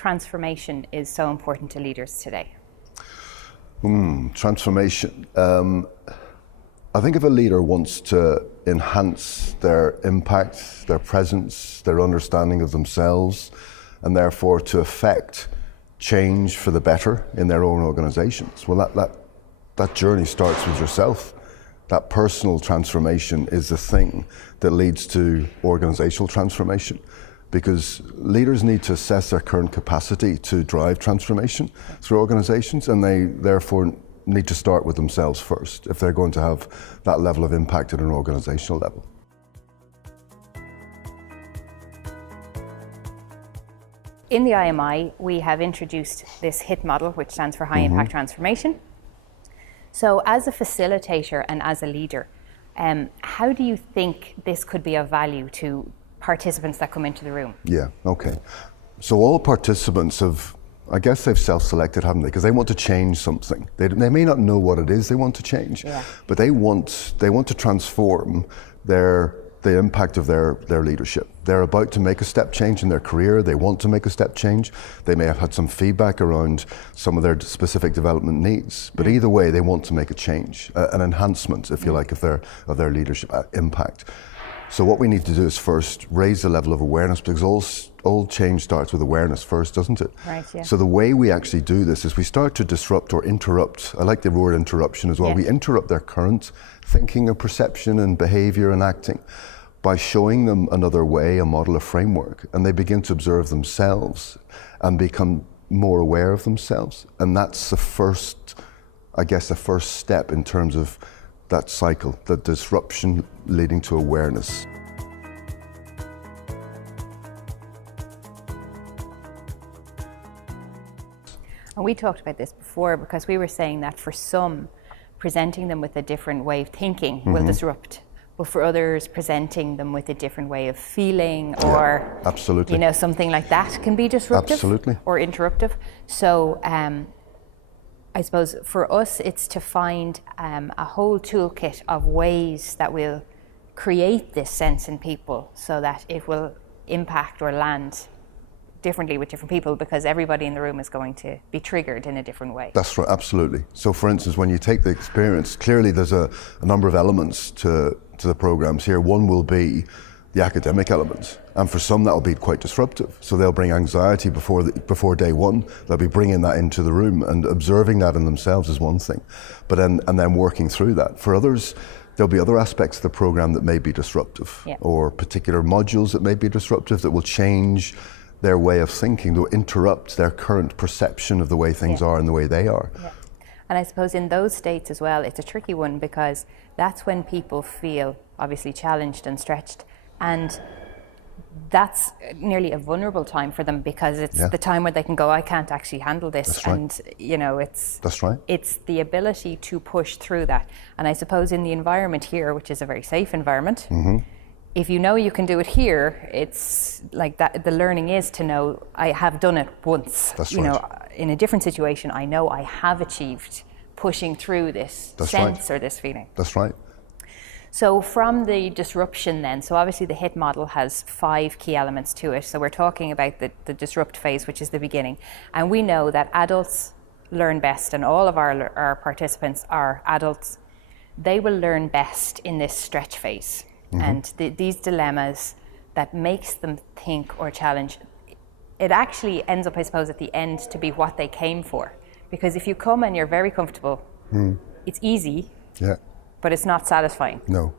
transformation is so important to leaders today? Transformation. I think if a leader wants to enhance their impact, their presence, their understanding of themselves, and therefore to affect change for the better in their own organizations, well, that journey starts with yourself. That personal transformation is the thing that leads to organizational transformation, because leaders need to assess their current capacity to drive transformation through organizations, and they therefore need to start with themselves first if they're going to have that level of impact at an organizational level. In the IMI, we have introduced this HIT model, which stands for High Impact Transformation. So as a facilitator and as a leader, how do you think this could be of value to participants that come into the room? Yeah, okay. So all participants I guess they've self-selected, haven't they? Because they want to change something. They may not know what it is they want to change, but they want to transform the impact of their leadership. They're about to make a step change in their career. They want to make a step change. They may have had some feedback around some of their specific development needs, but either way, they want to make a change, an enhancement, if you like, of their leadership impact. So what we need to do is first raise the level of awareness, because all change starts with awareness first, doesn't it? Right, yeah. So the way we actually do this is we start to disrupt or interrupt. I like the word interruption as well. Yeah. We interrupt their current thinking and perception and behavior and acting by showing them another way, a model, a framework, and they begin to observe themselves and become more aware of themselves. And that's the first step in terms of that cycle, the disruption leading to awareness. And we talked about this before, because we were saying that for some, presenting them with a different way of thinking will disrupt, but for others, presenting them with a different way of feeling or absolutely. Something like that can be disruptive absolutely. Or interruptive. So I suppose for us, it's to find a whole toolkit of ways that will create this sense in people so that it will impact or land differently with different people, because everybody in the room is going to be triggered in a different way. That's right, absolutely. So for instance, when you take the experience, clearly there's a number of elements to the programs here. One will be the academic elements, and for some that will be quite disruptive. So they'll bring anxiety before day one. They'll be bringing that into the room, and observing that in themselves is one thing, but then working through that. For others, there'll be other aspects of the program that may be disruptive, or particular modules that may be disruptive that will change their way of thinking, to interrupt their current perception of the way things are and the way they are. Yeah. And I suppose in those states as well, it's a tricky one, because that's when people feel obviously challenged and stretched, and that's nearly a vulnerable time for them, because it's the time where they can go, I can't actually handle this. That's right. And that's right. It's the ability to push through that. And I suppose in the environment here, which is a very safe environment, if you know you can do it here, it's like that. The learning is to know, I have done it once. That's right. In a different situation, I know I have achieved pushing through this sense or this feeling. That's right. So from the disruption then, so obviously the HIT model has 5 key elements to it. So we're talking about the disrupt phase, which is the beginning. And we know that adults learn best, and all of our participants are adults. They will learn best in this stretch phase. And these dilemmas that makes them think or challenge, it actually ends up, I suppose, at the end to be what they came for. Because if you come and you're very comfortable, it's easy, but it's not satisfying. No,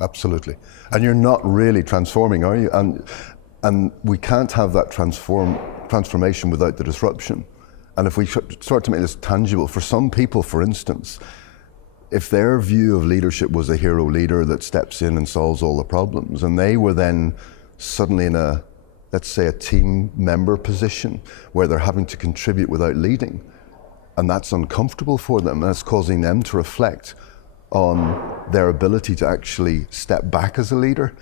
absolutely. And you're not really transforming, are you? And we can't have that transformation without the disruption. And if we start to make this tangible, for some people, for instance, if their view of leadership was a hero leader that steps in and solves all the problems, and they were then suddenly in let's say a team member position where they're having to contribute without leading, and that's uncomfortable for them, and it's causing them to reflect on their ability to actually step back as a leader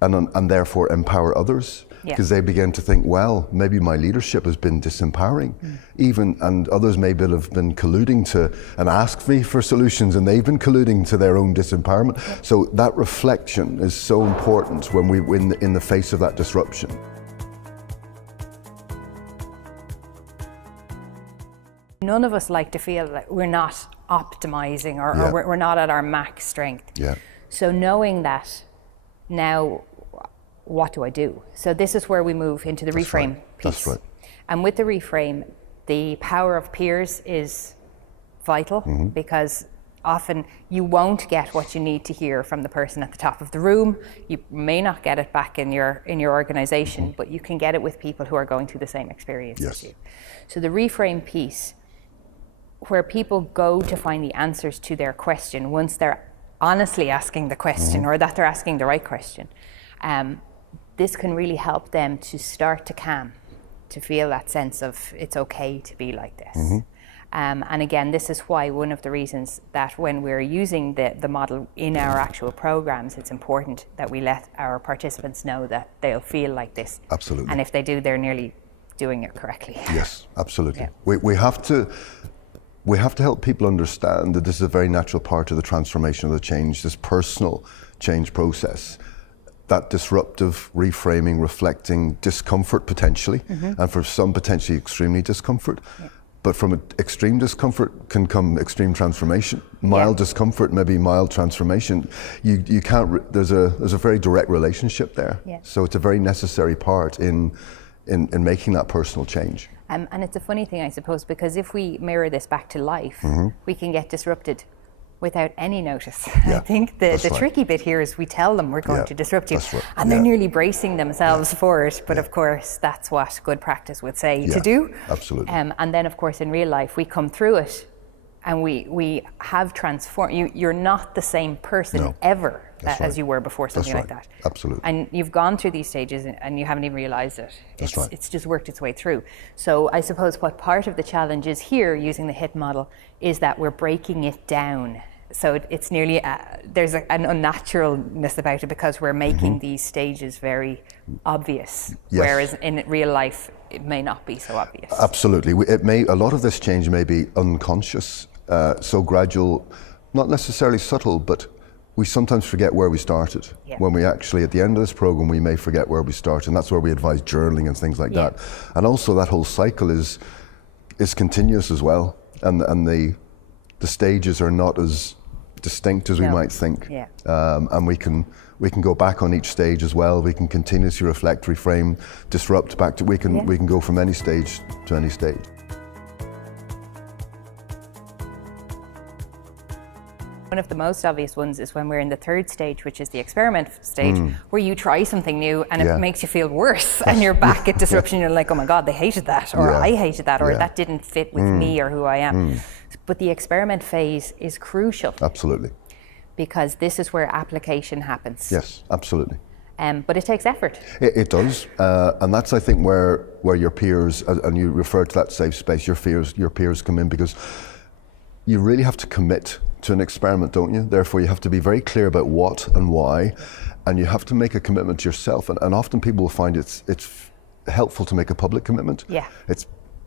and therefore empower others. Because they begin to think, well, maybe my leadership has been disempowering, and others maybe have been colluding to and asked me for solutions, and they've been colluding to their own disempowerment. So that reflection is so important when in the face of that disruption. none of us like to feel that we're not optimizing or we're not at our max strength. Yeah. So knowing that, now what do I do? So this is where we move into the reframe piece. That's right. And with the reframe, the power of peers is vital, because often you won't get what you need to hear from the person at the top of the room. You may not get it back in your organization, but you can get it with people who are going through the same experience as you. So the reframe piece, where people go to find the answers to their question once they're honestly asking the question, or that they're asking the right question, this can really help them to start to calm, to feel that sense of it's okay to be like this. And again, this is why one of the reasons that when we're using the model in our actual programs, it's important that we let our participants know that they'll feel like this. Absolutely. And if they do, they're nearly doing it correctly. Yes, absolutely. We have to help people understand that this is a very natural part of the transformation of the change, this personal change process. That disruptive, reframing, reflecting discomfort potentially, and for some potentially extremely discomfort. But from extreme discomfort can come extreme transformation. Mild discomfort, maybe mild transformation. You can't. There's a very direct relationship there. So it's a very necessary part in making that personal change. And it's a funny thing, I suppose, because if we mirror this back to life, we can get disrupted without any notice. I think the tricky bit here is we tell them we're going to disrupt you, and they're nearly bracing themselves for it. But of course, that's what good practice would say to do. Absolutely. And then, of course, in real life, we come through it, and we have transformed. You're not the same person ever as you were before something like that. Absolutely. And you've gone through these stages, and you haven't even realised it. It's just worked its way through. So I suppose what part of the challenge is here, using the HIT model, is that we're breaking it down. So it's nearly, there's an unnaturalness about it, because we're making these stages very obvious, whereas in real life it may not be so obvious. Absolutely. A lot of this change may be unconscious, so gradual, not necessarily subtle, but we sometimes forget where we started. When we actually, at the end of this program, we may forget where we started, and that's where we advise journaling and things like that. And also that whole cycle is continuous as well, and the stages are not as distinct as we might think. And we can go back on each stage as well. We can continuously reflect, reframe, disrupt back to, we can go from any stage to any stage. One of the most obvious ones is when we're in the third stage, which is the experiment stage, where you try something new and it makes you feel worse, and you're back at disruption. You're like, oh my God, they hated that, or I hated that, or that didn't fit with me or who I am. But the experiment phase is crucial. Absolutely. Because this is where application happens. Yes, absolutely. But it takes effort. It does, and that's, I think, where your peers, and you referred to that safe space, your peers come in, because you really have to commit to an experiment, don't you? Therefore, you have to be very clear about what and why, and you have to make a commitment to yourself. And often people will find it's helpful to make a public commitment. It's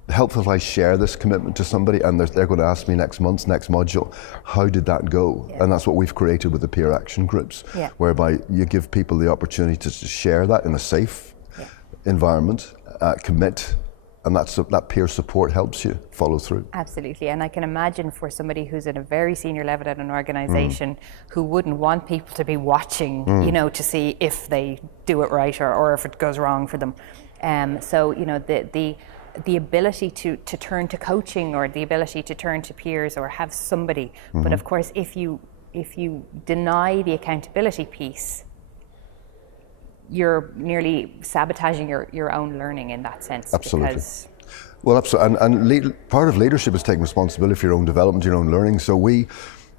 helpful if I share this commitment to somebody, and they're going to ask me next month's next module, how did that go? And that's what we've created with the peer action groups, whereby you give people the opportunity to share that in a safe environment, commit. And that peer support helps you follow through. Absolutely, and I can imagine for somebody who's at a very senior level at an organisation who wouldn't want people to be watching, to see if they do it right or if it goes wrong for them. So the ability to turn to coaching, or the ability to turn to peers, or have somebody. But of course, if you deny the accountability piece, you're nearly sabotaging your own learning in that sense. Absolutely. Well, absolutely. And part of leadership is taking responsibility for your own development, your own learning. So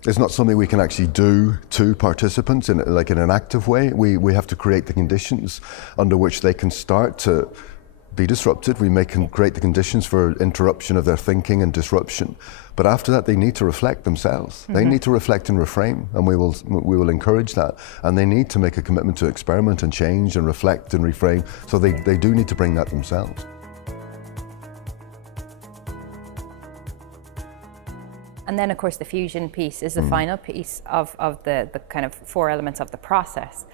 it's not something we can actually do to participants in an active way. We have to create the conditions under which they can start to be disrupted. We can create the conditions for interruption of their thinking and disruption. But after that, they need to reflect themselves. They need to reflect and reframe, and we will encourage that. And they need to make a commitment to experiment and change and reflect and reframe. So they do need to bring that themselves. And then, of course, the fusion piece is the final piece of the kind of 4 elements of the process.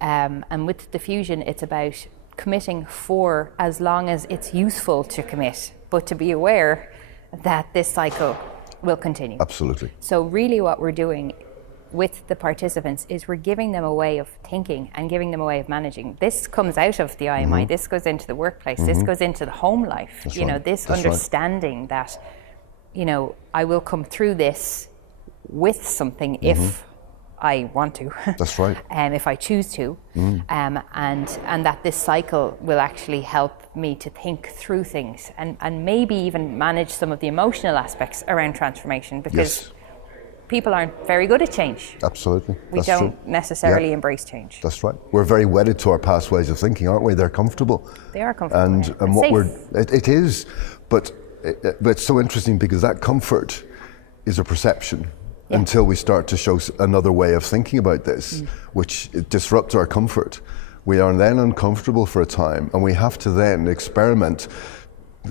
And with the fusion, it's about committing for as long as it's useful to commit, but to be aware that this cycle will continue. Absolutely. So really what we're doing with the participants is we're giving them a way of thinking and giving them a way of managing. This comes out of the IMI, this goes into the workplace, this goes into the home life. That's you know, right. this That's understanding that, you know, I will come through this with something if I want to. That's right. If I choose to. And that this cycle will actually help me to think through things and maybe even manage some of the emotional aspects around transformation, because people aren't very good at change. Absolutely. We don't necessarily embrace change. That's right. We're very wedded to our past ways of thinking, aren't we? They're comfortable. They are comfortable. And what safe. it is, but it's so interesting because that comfort is a perception until we start to show another way of thinking about this, which disrupts our comfort. We are then uncomfortable for a time, and we have to then experiment,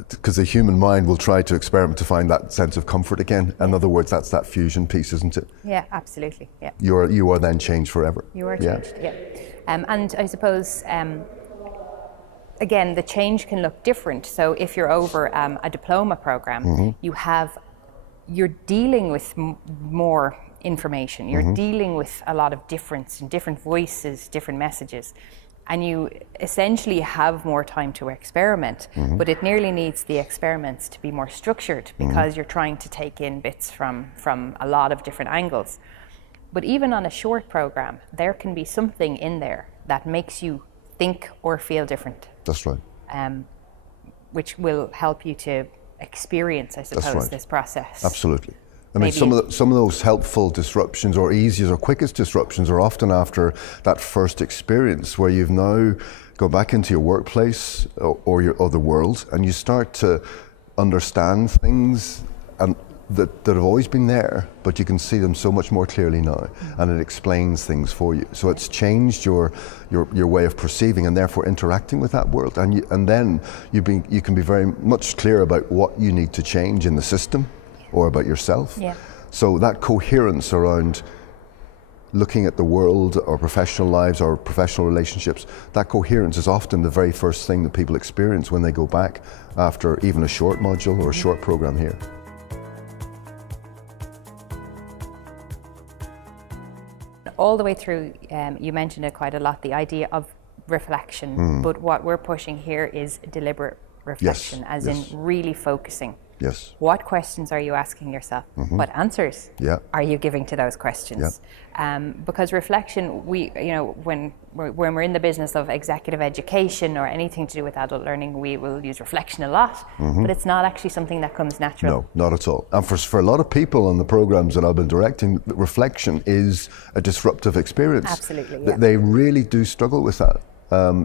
because the human mind will try to experiment to find that sense of comfort again. In other words, that's that fusion piece, isn't it? Yeah, absolutely. Yeah. You are then changed forever. You are changed. Yeah. And I suppose again, the change can look different. So if you're over a diploma program, you're dealing with more information. You're dealing with a lot of difference and different voices, different messages. And you essentially have more time to experiment, but it nearly needs the experiments to be more structured, because you're trying to take in bits from a lot of different angles. But even on a short program, there can be something in there that makes you think or feel different. That's right. Which will help you to experience, I suppose, this process. Absolutely. I mean, some of those helpful disruptions, or easiest or quickest disruptions, are often after that first experience where you've now gone back into your workplace or your other world, and you start to understand things and that have always been there, but you can see them so much more clearly now, and it explains things for you. So it's changed your way of perceiving and therefore interacting with that world, and then you can be very much clear about what you need to change in the system or about yourself. Yeah. So that coherence around looking at the world, or professional lives, or professional relationships, that coherence is often the very first thing that people experience when they go back after even a short module or a short program here. All the way through, you mentioned it quite a lot, the idea of reflection, but what we're pushing here is deliberate reflection, as in really focusing. Yes. What questions are you asking yourself? What answers are you giving to those questions? Because reflection, when we're in the business of executive education or anything to do with adult learning, we will use reflection a lot, but it's not actually something that comes natural. No, not at all. And for a lot of people on the programs that I've been directing, reflection is a disruptive experience. Absolutely, yeah. They really do struggle with that.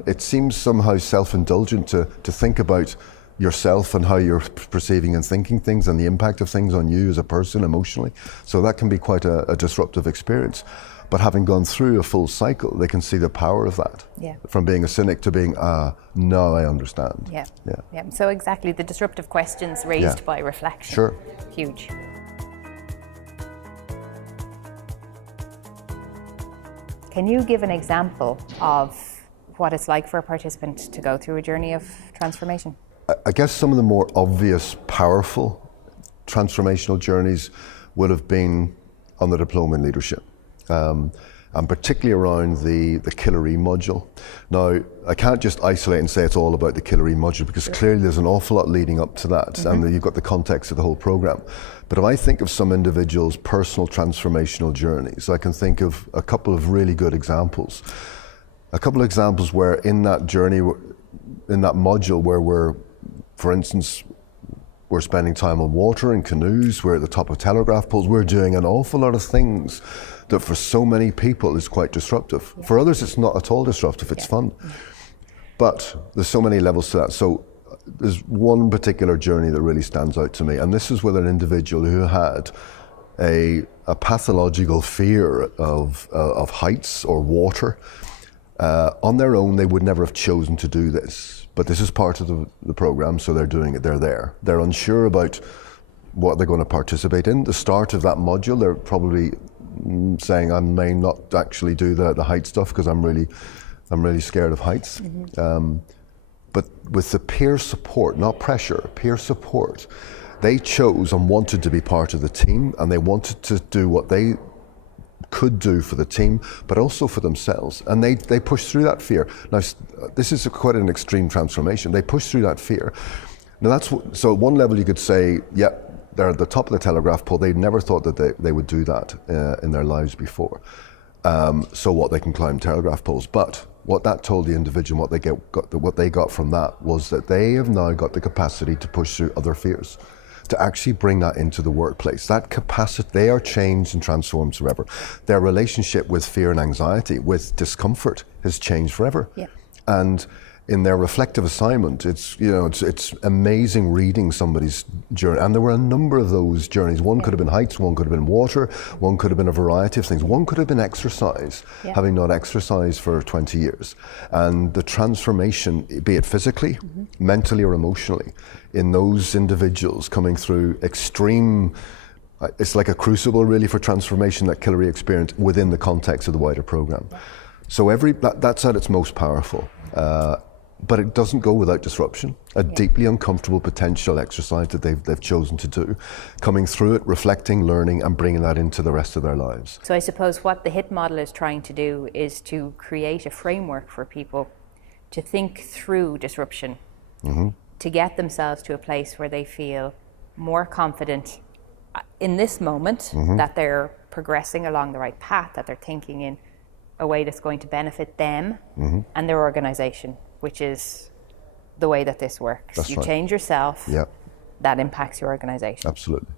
It seems somehow self-indulgent to think about yourself and how you're perceiving and thinking things, and the impact of things on you as a person emotionally. So that can be quite a disruptive experience. But having gone through a full cycle, they can see the power of that. Yeah. From being a cynic to being, now I understand. Yeah. So exactly, the disruptive questions raised by reflection. Sure. Huge. Can you give an example of what it's like for a participant to go through a journey of transformation? I guess some of the more obvious, powerful transformational journeys would have been on the diploma in leadership, and particularly around the Killer E module. Now, I can't just isolate and say it's all about the Killer E module, because clearly there's an awful lot leading up to that, and you've got the context of the whole program. But if I think of some individuals' personal transformational journeys, I can think of a couple of really good examples. A couple of examples where in that journey, in that module, where for instance, we're spending time on water and canoes, we're at the top of telegraph poles, we're doing an awful lot of things that for so many people is quite disruptive. For others, it's not at all disruptive, it's fun. But there's so many levels to that. So there's one particular journey that really stands out to me, and this is with an individual who had a pathological fear of heights or water. On their own, they would never have chosen to do this. But this is part of the program, so they're doing it, they're there. They're unsure about what they're going to participate in. The start of that module, they're probably saying, I may not actually do the height stuff because I'm really scared of heights. But with the peer support, not pressure, peer support, They chose and wanted to be part of the team, and they wanted to do what they could do for the team, but also for themselves. And they pushed through that fear. Now, this is quite an extreme transformation. They pushed through that fear. Now so at one level you could say, yeah, they're at the top of the telegraph pole. They never thought that they would do that in their lives before. So what, they can climb telegraph poles. But what that told the individual, what they got from that was that they have now got the capacity to push through other fears, to actually bring that into the workplace. That capacity, they are changed and transformed forever. Their relationship with fear and anxiety, with discomfort, has changed forever. Yeah. And in their reflective assignment, it's amazing reading somebody's journey. And there were a number of those journeys. One could have been heights, one could have been water, one could have been a variety of things. One could have been exercise, having not exercised for 20 years. And the transformation, be it physically, mentally or emotionally, in those individuals coming through extreme, it's like a crucible really for transformation that Killary experienced within the context of the wider program. So that's at its most powerful. But it doesn't go without disruption. A deeply uncomfortable potential exercise that they've chosen to do, coming through it, reflecting, learning, and bringing that into the rest of their lives. So I suppose what the HIT model is trying to do is to create a framework for people to think through disruption, to get themselves to a place where they feel more confident in this moment, that they're progressing along the right path, that they're thinking in a way that's going to benefit them and their organization, which is the way that this works. That's you right. change yourself, Yeah. that impacts your organization. Absolutely.